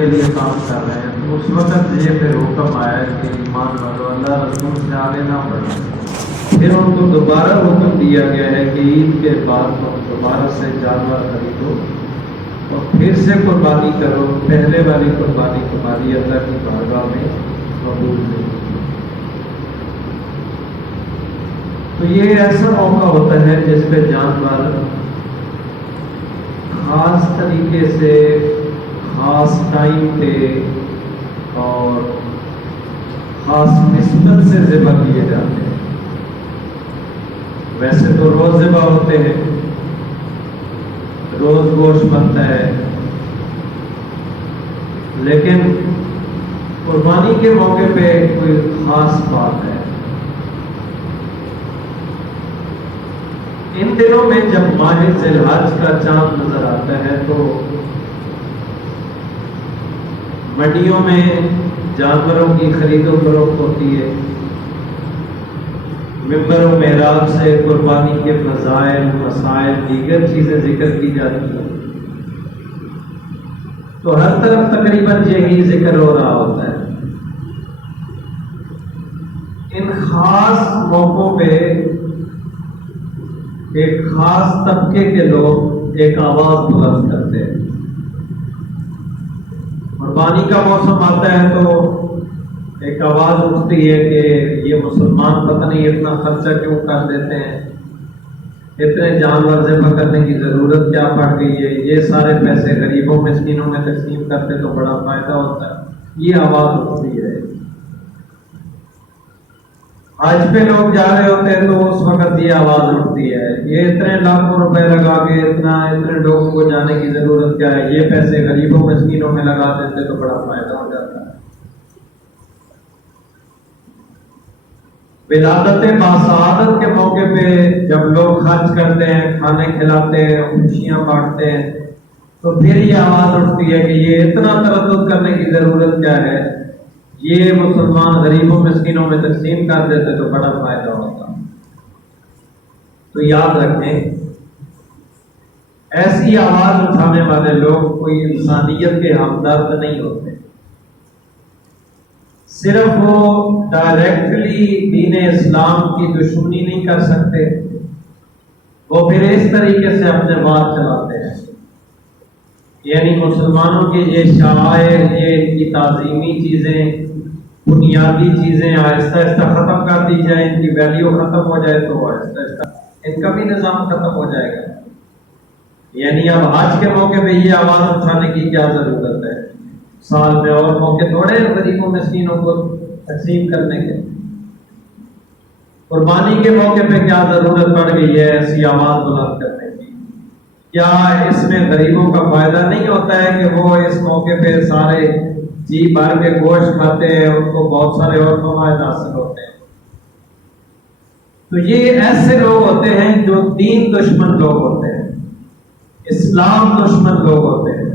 کے لیے کام کر رہے ہیں، تو اس وقت یہ پھر حکم آیا کہ ایمان والو اللہ رسول سے آگے نہ بڑھیں۔ پھر ان کو دوبارہ حکم دیا گیا ہے کہ عید کے بعد تم دوبارہ سے جانور خریدو اور پھر سے قربانی کرو، پہلے والی قربانی تمہاری اللہ کی بارگاہ میں قبول نہیں۔ تو یہ ایسا موقع ہوتا ہے جس پہ جانور خاص طریقے سے خاص ٹائم پہ اور خاص نسبت سے ذبح کیے جاتے ہیں۔ ویسے تو روز ذبح ہوتے ہیں، روز گوشت بنتا ہے، لیکن قربانی کے موقع پہ کوئی خاص بات ہے۔ ان دنوں میں جب ماہ ذی الحج کا چاند نظر آتا ہے تو منڈیوں میں جانوروں کی خرید و فروخت ہوتی ہے، ممبر و محراب سے قربانی کے فضائل، مسائل، دیگر چیزیں ذکر کی جاتی ہیں، تو ہر طرف تقریباً یہی ذکر ہو رہا ہوتا ہے۔ ان خاص موقعوں پہ ایک خاص طبقے کے لوگ ایک آواز بلند کرتے ہیں۔ قربانی کا موسم آتا ہے تو ایک آواز اٹھتی ہے کہ یہ مسلمان پتہ نہیں اتنا خرچہ کیوں کر دیتے ہیں، اتنے جانور ذبح کرنے کی ضرورت کیا پڑ گئی ہے، یہ سارے پیسے غریبوں مسکینوں میں تقسیم کرتے تو بڑا فائدہ ہوتا ہے۔ یہ آواز اٹھتی ہے۔ حج پہ لوگ جا رہے ہوتے ہیں تو اس وقت یہ آواز اٹھتی ہے، یہ اتنے لاکھوں روپے لگا کے اتنے لوگوں کو جانے کی ضرورت کیا ہے، یہ پیسے غریبوں مسکینوں میں لگا دیتے تو بڑا فائدہ ہو جاتا ہے۔ ولادت باسعادت کے موقع پہ جب لوگ خرچ کرتے ہیں، کھانے کھلاتے ہیں، خوشیاں بانٹتے ہیں، تو پھر یہ آواز اٹھتی ہے کہ یہ اتنا تردد کرنے کی ضرورت کیا ہے، یہ مسلمان غریبوں مسکینوں میں تقسیم کر دیتے تو بڑا فائدہ ہوتا۔ تو یاد رکھیں، ایسی آواز اٹھانے والے لوگ کوئی انسانیت کے ہمدرد نہیں ہوتے، صرف وہ ڈائریکٹلی دین اسلام کی دشمنی نہیں کر سکتے، وہ پھر اس طریقے سے اپنے بات چلاتے ہیں، یعنی مسلمانوں کے یہ شعائر، یہ ان کی تعظیمی چیزیں، بنیادی چیزیں آہستہ آہستہ ختم کر دی جائیں، ان کی ویلیو ختم ہو جائے تو آہستہ آہستہ ان کا بھی نظام ختم ہو جائے گا۔ یعنی اب حج کے موقع پہ یہ آواز اٹھانے کی کیا ضرورت ہے؟ سال میں اور موقع تھوڑے غریبوں مسکینوں کو تقسیم کرنے کے۔ قربانی کے موقع پہ کیا ضرورت پڑ گئی ہے ایسی آواز بلند کرنے کی؟ کیا اس میں غریبوں کا فائدہ نہیں ہوتا ہے کہ وہ اس موقع پہ سارے جی بھر کے گوشت کھاتے ہیں، ان کو بہت سارے اور فوائد حاصل ہوتے ہیں؟ تو یہ ایسے لوگ ہوتے ہیں جو دین دشمن لوگ ہوتے ہیں، اسلام دشمن لوگ ہوتے ہیں۔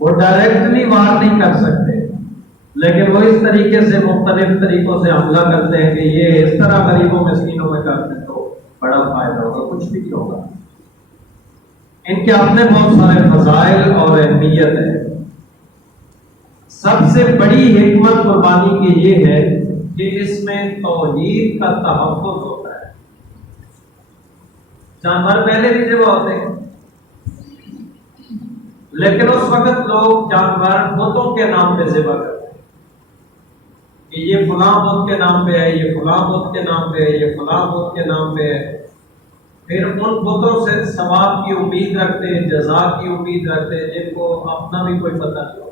وہ ڈائریکٹلی وار نہیں کر سکتے، لیکن وہ اس طریقے سے مختلف طریقوں سے حملہ کرتے ہیں کہ یہ اس طرح غریبوں مسکینوں میں کرتے تو بڑا فائدہ ہوگا، کچھ بھی نہیں ہوگا۔ ان کے اپنے بہت سارے فضائل اور اہمیت ہے۔ سب سے بڑی حکمت قربانی کی یہ ہے کہ اس میں توحید کا تحفظ ہوتا ہے۔ جانور پہلے بھی ذبح ہوتے ہیں، لیکن اس وقت لوگ جانور بتوں کے نام پہ ذبح کرتے ہیں کہ یہ فلاں بت کے نام پہ ہے، یہ فلاں بت کے نام پہ ہے، یہ فلاں بت کے نام پہ ہے۔ پھر ان بتوں سے ثواب کی امید رکھتے ہیں، جزا کی امید رکھتے ہیں، جن کو اپنا بھی کوئی پتہ نہیں ہوتا۔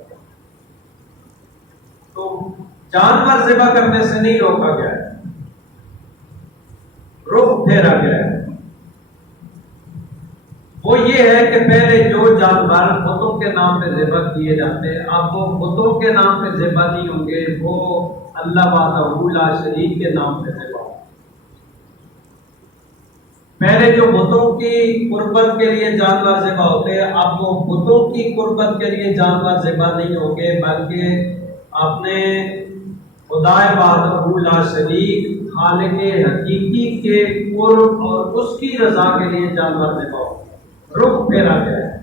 تو جانور ذبح کرنے سے نہیں روکا گیا ہے، رخ پھیرا گیا ہے۔ وہ یہ ہے کہ پہلے جو جانور بتوں کے نام پہ ذبح کیے جاتے ہیں، اب وہ بتوں کے نام پہ ذبح نہیں ہوں گے، وہ اللہ وحدہ لا شریک کے نام پہ ذبح ہوں گے۔ پہلے جو بتوں کی قربت کے لیے جانور ذبح ہوتے ہیں، اب وہ بتوں کی قربت کے لیے جانور ذبح نہیں ہوں گے، بلکہ اپنے خدا وحدہ لا شریک خالق حقیقی کے قرب اور اس کی رضا کے لیے جانور ذبح ہوں گے۔ رخ پھیرا گیا ہے۔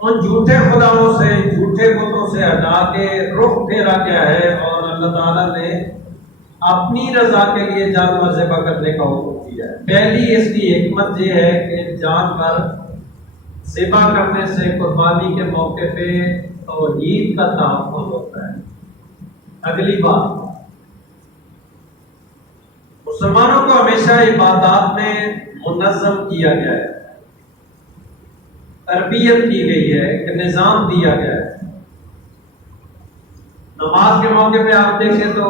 ان جھوٹے خداؤں سے، جھوٹے بتوں سے ہٹا کے رخ پھیرا گیا ہے اور اللہ تعالیٰ نے اپنی رضا کے لیے جانور ذبح کرنے کا حکم دیا ہے۔ پہلی اس کی حکمت یہ ہے کہ جانور ذبح کرنے سے قربانی کے موقع پہ توحید کا تحفظ ہوتا ہے۔ اگلی بات، مسلمانوں کو ہمیشہ عبادات میں منظم کیا گیا ہے، تربیت کی گئی ہے، ایک نظام دیا گیا ہے۔ نماز کے موقع پہ آپ دیکھیں تو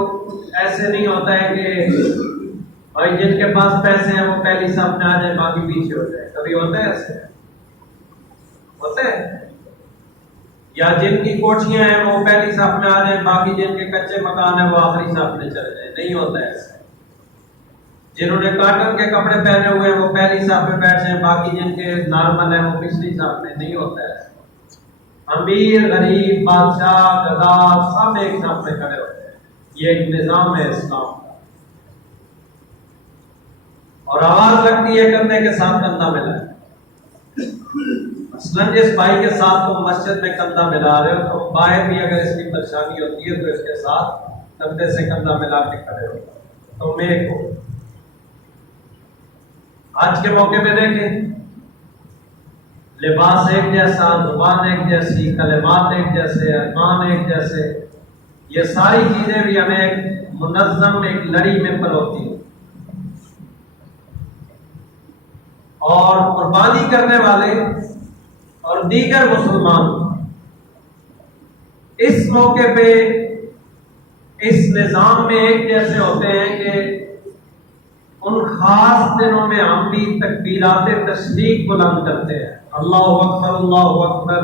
ایسے نہیں ہوتا ہے کہ بھائی جن کے پاس پیسے ہیں وہ پہلی صف میں آ جائیں باقی پیچھے ہو جائے، کبھی ہوتا ہے ایسے؟ ہوتا ہے؟ یا جن کی کوٹھیاں ہیں وہ پہلی صف میں آ جائیں باقی جن کے کچے مکان ہیں وہ آخری صف میں چلے جائیں؟ نہیں ہوتا ہے ایسے۔ جنہوں نے کاٹن کے کپڑے پہنے ہوئے ہیں وہ پہلی صف میں بیٹھ جائیں باقی جن کے نارمل ہیں وہ پچھلی صف میں؟ نہیں ہوتا ہے ایسے۔ امیر، غریب، بادشاہ، گدا سب ایک صف میں کھڑے ہوتے ہیں۔ یہ ایک نظام ہے اسلام کا، اور آواز لگتی ہے کندھے کے ساتھ کندھا ملائے۔ مثلاً جس بھائی کے ساتھ تم مسجد میں کندھا ملا رہے ہو تو باہر بھی اگر اس کی پریشانی ہوتی ہے تو اس کے ساتھ کندھے سے کندھا ملا کے کھڑے ہو، تم ایک ہو۔ آج کے موقع پہ دیکھیں، لباس ایک جیسا، زبان ایک جیسی، کلمات ایک جیسے، ارمان ایک جیسے، یہ ساری چیزیں بھی ہمیں ایک منظم ایک لڑی میں پروتی ہیں۔ اور قربانی کرنے والے اور دیگر مسلمان اس موقع پہ اس نظام میں ایک جیسے ہوتے ہیں کہ ان خاص دنوں میں ہم بھی تکبیرات تشریق بلند کرتے ہیں۔ اللہ اکبر، اللہ اکبر،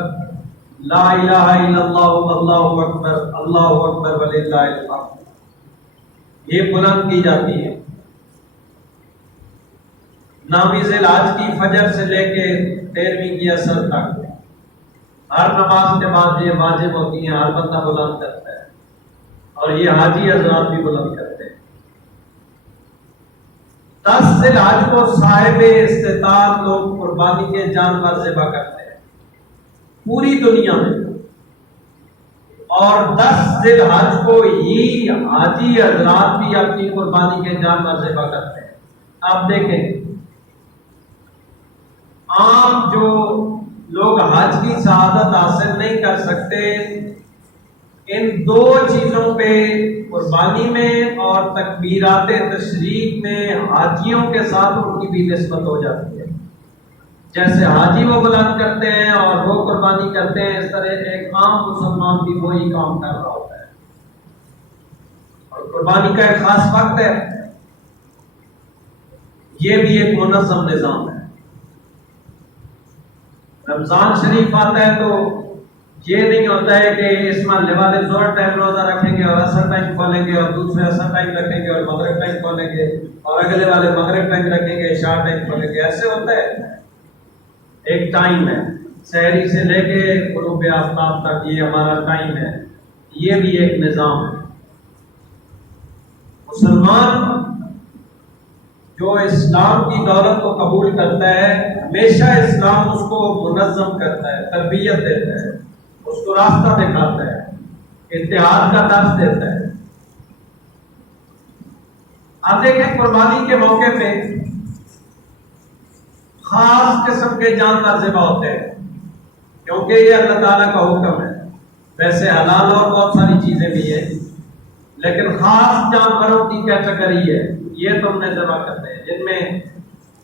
لا الہ الا اللہ، اللہ اکبر، اللہ اکبر وللہ الحمد، یہ بلند کی جاتی ہے۔ نامی ذی الحج کی فجر سے لے کے 13ویں کی عصر تک ہر نماز کے بعد یہ واجب ہوتی ہیں، ہر بندہ بلند کرتا ہے، اور یہ حاجی حضرات بھی بلند کرتے ہیں۔ 10 ذی الحج کو صاحب استطاعت لوگ قربانی کے جانور ذبح کرتے ہیں پوری دنیا میں، اور 10 ذی الحج کو ہی حاجی حضرات بھی اپنی قربانی کے جانور ذبح کرتے ہیں۔ آپ دیکھیں، عام جو لوگ حج کی سعادت حاصل نہیں کر سکتے، ان دو چیزوں پہ قربانی میں اور تکبیرات تشریق میں حاجیوں کے ساتھ ان کی بھی نسبت ہو جاتی ہے۔ جیسے حاجی وہ بلند کرتے ہیں اور وہ قربانی کرتے ہیں، اس طرح ایک عام مسلمان بھی وہی کام کر رہا ہوتا ہے۔ اور قربانی کا ایک خاص وقت ہے، یہ بھی ایک منظم نظام ہے۔ رمضان شریف آتا ہے تو یہ نہیں ہوتا ہے کہ اس محلے والے زہر ٹائم روزہ رکھیں گے اور عصر ٹائم کھولیں گے، اور دوسرے عصر ٹائم رکھیں گے اور مغرب ٹائم کھولیں گے، اور اگلے والے مغرب ٹائم رکھیں گے، عشاء ٹائم کھولیں گے۔ ایسے ہوتا ہے؟ ایک ٹائم ہے، سحری سے لے کے غروب آفتاب تک یہ ہمارا ٹائم ہے۔ یہ بھی ایک نظام ہے۔ مسلمان جو اسلام کی دولت کو قبول کرتا ہے، ہمیشہ اسلام اس کو منظم کرتا ہے، تربیت دیتا ہے، اس کو راستہ دکھاتا ہے، اتحاد کا درس دیتا ہے۔ آپ دیکھیں، قربانی کے موقع پہ خاص قسم کے جانور ذبح ہوتے ہیں، کیونکہ یہ اللہ تعالیٰ کا حکم ہے۔ ویسے حلال اور بہت ساری چیزیں بھی ہیں، لیکن خاص جانوروں کی کیٹیگری ہے، یہ تم نے ذبح کرتے ہیں، جن میں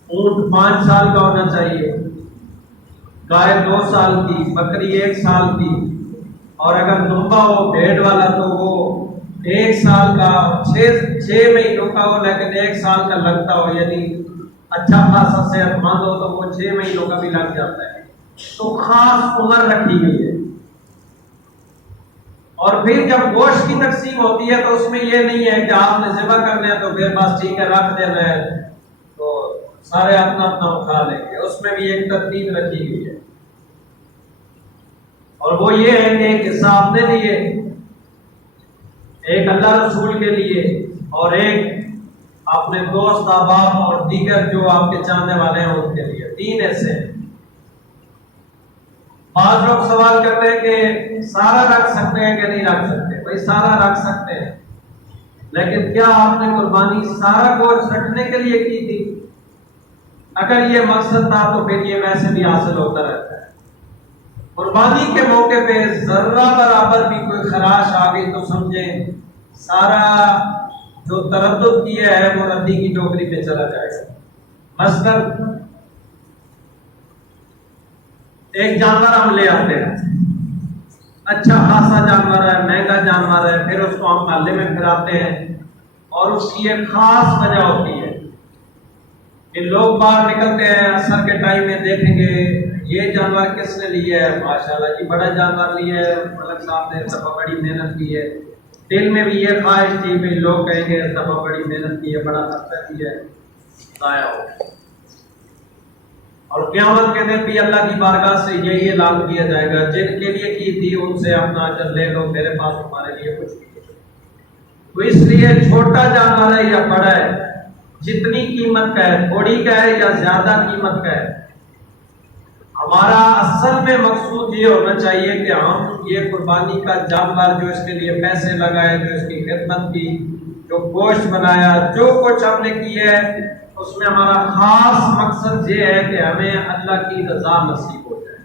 اونٹ 5 سال کا ہونا چاہیے، گائے 2 سال کی، بکری 1 سال کی، اور اگر دمبا ہو بھیڑ والا تو وہ 1 سال کا، 6 مہینوں کا ہو لیکن 1 سال کا لگتا ہو، یعنی اچھا خاصا صحت مند ہو تو وہ 6 مہینوں کا بھی لگ جاتا ہے۔ تو خاص عمر رکھی گئی ہے۔ اور پھر جب گوشت کی تقسیم ہوتی ہے تو اس میں یہ نہیں ہے کہ آپ نے ذبح کرنا ہے تو پھر بس ٹھیک ہے رکھ دینا ہے تو سارے اپنا اپنا کھا لیں گے، اس میں بھی ایک ترتیب رکھی گئی ہے۔ اور وہ یہ ہے کہ ایک حصہ اپنے لیے، ایک اللہ رسول کے لیے، اور ایک اپنے دوست احباب اور دیگر جو آپ کے چاہنے والے ہیں ان کے لیے۔ 3 ایسے ہیں۔ بعض لوگ سوال کرتے ہیں کہ سارا رکھ سکتے ہیں کہ نہیں رکھ سکتے؟ بھائی سارا رکھ سکتے ہیں، لیکن کیا آپ نے قربانی سارا گوشت رکھنے کے لیے کی تھی؟ اگر یہ مقصد تھا تو پھر یہ ویسے بھی حاصل ہوتا رہتا ہے۔ قربانی کے موقع پہ ذرہ برابر بھی کوئی خراش آ گئی تو سمجھیں سارا جو تردد کیا ہے وہ ردی کی ٹوکری پہ چلا جائے گا۔ مثلاً ایک جانور ہم لے آتے ہیں، اچھا خاصا جانور ہے، مہنگا جانور ہے، پھر اس کو ہم محلے میں پھراتے ہیں، اور اس کی ایک خاص وجہ ہوتی ہے کہ لوگ باہر نکلتے ہیں عصر کے ٹائم میں دیکھیں گے یہ جانور کس نے لیا ہے، ماشاءاللہ جی بڑا جانور لیا ہے، ملک صاحب نے اس دفعہ بڑی محنت کی ہے۔ دل میں بھی یہ خواہش تھی کہ لوگ کہیں گے اس دفعہ بڑی محنت کی ہے، بڑا خرچہ کیا ہے، ضائع ہو۔ اور قیامت کے دن بھی اللہ کی بارگاہ سے یہی اعلان کیا جائے گا جن کے لیے کی تھی ان سے اپنا اجر لے لو، میرے پاس تمہارے لیے کچھ نہیں ہے۔ تو اس لیے چھوٹا جانور ہے یا بڑا ہے، جتنی قیمت کا ہے، تھوڑی کا ہے یا زیادہ قیمت کا ہے، ہمارا اصل میں مقصود یہ ہونا چاہیے کہ ہم یہ قربانی کا جانور جو اس کے لیے پیسے لگائے، جو اس کی خدمت کی، جو گوشت بنایا، جو کچھ ہم نے کیا ہے، اس میں ہمارا خاص مقصد یہ ہے کہ ہمیں اللہ کی رضا نصیب ہو جائے،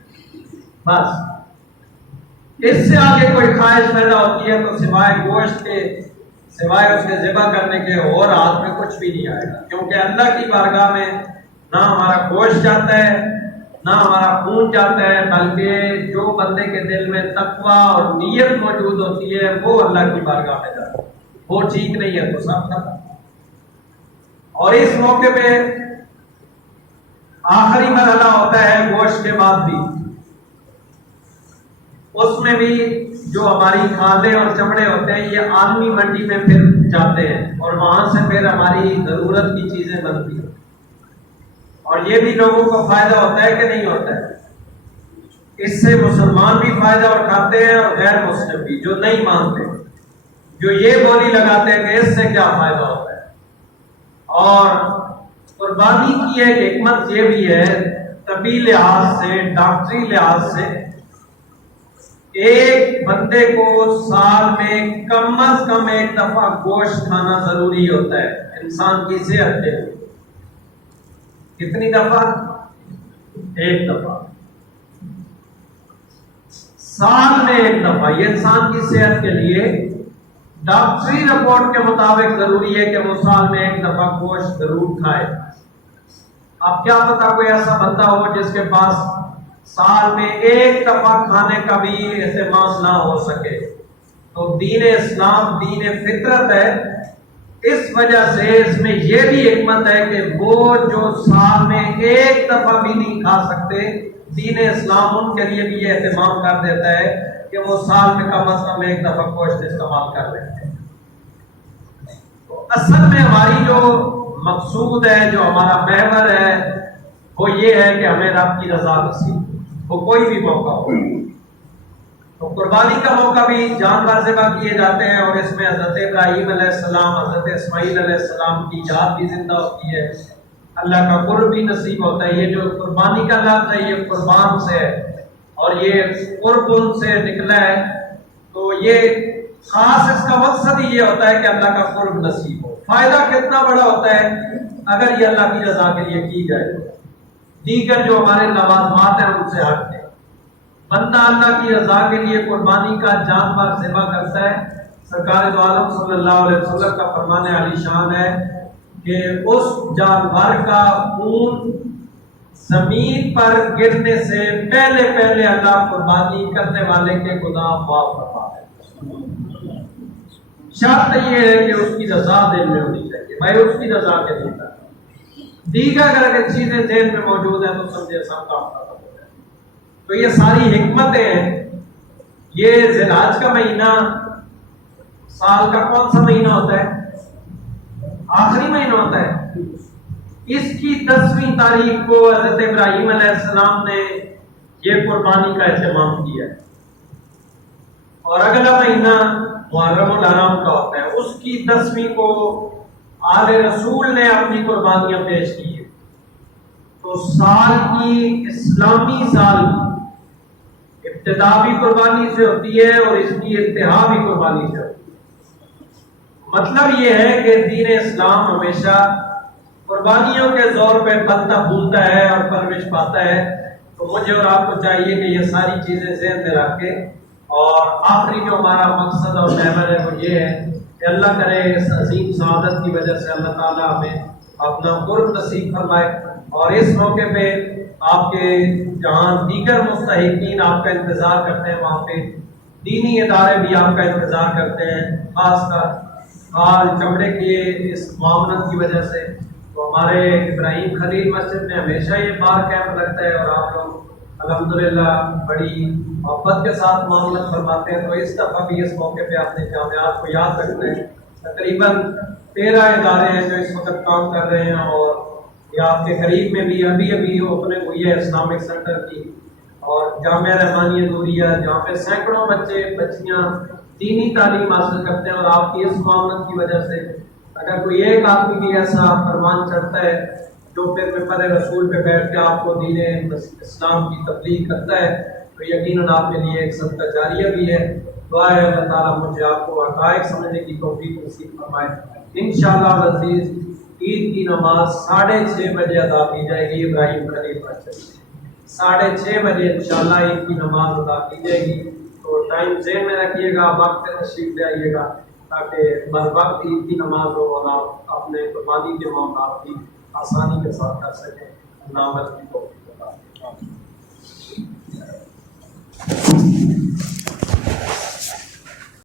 بس۔ اس سے آگے کوئی خواہش پیدا ہوتی ہے تو سوائے گوشت کے، سوائے اس کے ذبح کرنے کے اور ہاتھ میں کچھ بھی نہیں آئے گا، کیونکہ اللہ کی بارگاہ میں نہ ہمارا گوشت جاتا ہے نہ ہمارا خون جاتا ہے، بلکہ جو بندے کے دل میں تقویٰ اور نیت موجود ہوتی ہے وہ اللہ کی بارگاہ میں جاتا ہے۔ وہ ٹھیک نہیں ہے تو سب تھا۔ اور اس موقع پہ آخری مرحلہ ہوتا ہے گوشت کے بعد بھی، اس میں بھی جو ہماری کھالیں اور چمڑے ہوتے ہیں یہ عالمی منڈی میں پھر جاتے ہیں اور وہاں سے پھر ہماری ضرورت کی چیزیں بنتی ہیں، اور یہ بھی لوگوں کو فائدہ ہوتا ہے کہ نہیں ہوتا ہے؟ اس سے مسلمان بھی فائدہ اٹھاتے ہیں اور غیر مسلم بھی، جو نہیں مانتے، جو یہ بولی لگاتے ہیں کہ اس سے کیا فائدہ ہوتا ہے۔ اور قربانی کی ایک حکمت یہ بھی ہے طبی لحاظ سے، ڈاکٹری لحاظ سے، ایک بندے کو سال میں کم از کم ایک دفعہ گوشت کھانا ضروری ہوتا ہے انسان کی صحت کے لیے۔ کتنی دفعہ؟ ایک دفعہ، سال میں ایک دفعہ، یہ انسان کی صحت کے لیے ڈاکٹری رپورٹ کے مطابق ضروری ہے کہ وہ سال میں ایک دفعہ گوشت ضرور کھائے۔ اب کیا پتا کوئی ایسا بندہ ہو جس کے پاس سال میں ایک دفعہ کھانے کا بھی اہتمام نہ ہو سکے، تو دین اسلام دین فطرت ہے، اس وجہ سے اس میں یہ بھی حکمت ہے کہ وہ جو سال میں ایک دفعہ بھی نہیں کھا سکتے، دین اسلام ان کے لیے بھی یہ اہتمام کر دیتا ہے کہ وہ سال میں کم از کم ایک دفعہ گوشت استعمال کر لیتے ہیں۔ تو اصل میں ہماری جو مقصود ہے، جو ہمارا محور ہے، وہ یہ ہے کہ ہمیں رب کی رضا نصیب ہو، کوئی بھی موقع ہو۔ تو قربانی کا موقع بھی جانور ذبح کیے جاتے ہیں، اور اس میں حضرت ابراہیم علیہ السلام، حضرت اسماعیل علیہ السلام کی یاد بھی زندہ ہوتی ہے، اللہ کا قرب بھی نصیب ہوتا ہے۔ یہ جو قربانی کا لفظ ہے یہ قربان سے ہے، اور یہ قرب ان سے نکلا ہے، تو یہ خاص اس کا مقصد ہی یہ ہوتا ہے کہ اللہ کا قرب نصیب ہو۔ فائدہ کتنا بڑا ہوتا ہے اگر یہ اللہ کی رضا کے لیے کی جائے، دیگر جو ہمارے لوازمات ہیں ان سے ہٹ کے بندہ اللہ کی رضا کے لیے قربانی کا جانور ذبح کرتا ہے۔ سرکار دو عالم صلی اللہ علیہ وسلم کا فرمان علی شان ہے کہ اس جانور کا خون زمین پر گرنے سے پہلے پہلے اللہ قربانی کرنے والے کے گناہ معاف کرتا ہے۔ شرط یہ ہے کہ اس کی رضا دل میں ہونی چاہیے، بھائی اس کی رضا کے لیے۔ دیگر اگر چیزیں ذہن میں موجود ہیں تو سمجھے سب کام ختم ہو جائے۔ تو یہ ساری حکمتیں ہیں۔ یہ ذی الحج کا مہینہ سال کا کون سا مہینہ ہوتا ہے؟ آخری مہینہ ہوتا ہے۔ اس کی 10ویں تاریخ کو حضرت ابراہیم علیہ السلام نے یہ قربانی کا اہتمام کیا ہے، اور اگلا مہینہ محرم الحرام کا ہوتا ہے، اس کی 10ویں کو آل رسول نے اپنی قربانیاں پیش کی ہیں۔ تو سال کی، اسلامی سال ابتدا بھی قربانی سے ہوتی ہے اور اس کی انتہا بھی قربانی سے ہوتی ہے۔ مطلب یہ ہے کہ دین اسلام ہمیشہ قربانیوں کے زور پہ پلتا پھولتا ہے اور پرورش پاتا ہے۔ تو مجھے اور آپ کو چاہیے کہ یہ ساری چیزیں ذہن میں رکھ کے، اور آخری جو ہمارا مقصد اور محور ہے وہ یہ ہے کہ اللہ کرے اس عظیم سعادت کی وجہ سے اللہ تعالیٰ ہمیں اپنا قرب نصیب فرمائے، اور اس موقع پہ آپ کے جہاں دیگر مستحقین آپ کا انتظار کرتے ہیں، وہاں پہ دینی ادارے بھی آپ کا انتظار کرتے ہیں، خاص کر حال چمڑے کی اس معاونت کی وجہ سے۔ تو ہمارے ابراہیم خلیل مسجد میں ہمیشہ یہ بار کیمپ لگتا ہے، اور آپ لوگ الحمدللہ بڑی محبت کے ساتھ معاملت فرماتے ہیں۔ تو اس دفعہ بھی اس موقع پہ اپنے جامعات کو یاد رکھتے ہیں۔ تقریباً 13 ادارے ہیں جو اس وقت کام کر رہے ہیں، اور یہ آپ کے قریب میں بھی ابھی اوپننگ ہوئی ہے اسلامک سینٹر کی، اور جامعہ رحمانیہ نوریہ جہاں پہ سینکڑوں بچے بچیاں دینی تعلیم حاصل کرتے ہیں، اور آپ کی اس معاملت کی وجہ سے اگر کوئی ایک آدمی بھی ایسا فرمان چڑھتا ہے جو پھر ممبر رسول پہ بیٹھ کے آپ کو دین اسلام کی تبلیغ کرتا ہے، تو یقیناً آپ کے لیے ایک صدقہ جاریہ بھی ہے۔ دعا ہے اللہ تعالیٰ مجھے آپ کو حقائق سمجھنے کی توفیق نصیب فرمائے۔ انشاءاللہ العزیز عید کی نماز 6:30 بجے ادا کی جائے گی ابراہیم خلیل مسجد سے۔ 6:30 بجے انشاءاللہ عید کی نماز ادا کی جائے گی۔ تو ٹائم ذہن میں رکھیے گا، وقت پہ تشریف لے آئیے گا تاکہ بر وقت عید کی نماز ہو اور آپ اپنے قربانی کے معاملات کی آسانی کے ساتھ کر سکیں۔ اللہ عمل کی توفیق عطا فرمائے۔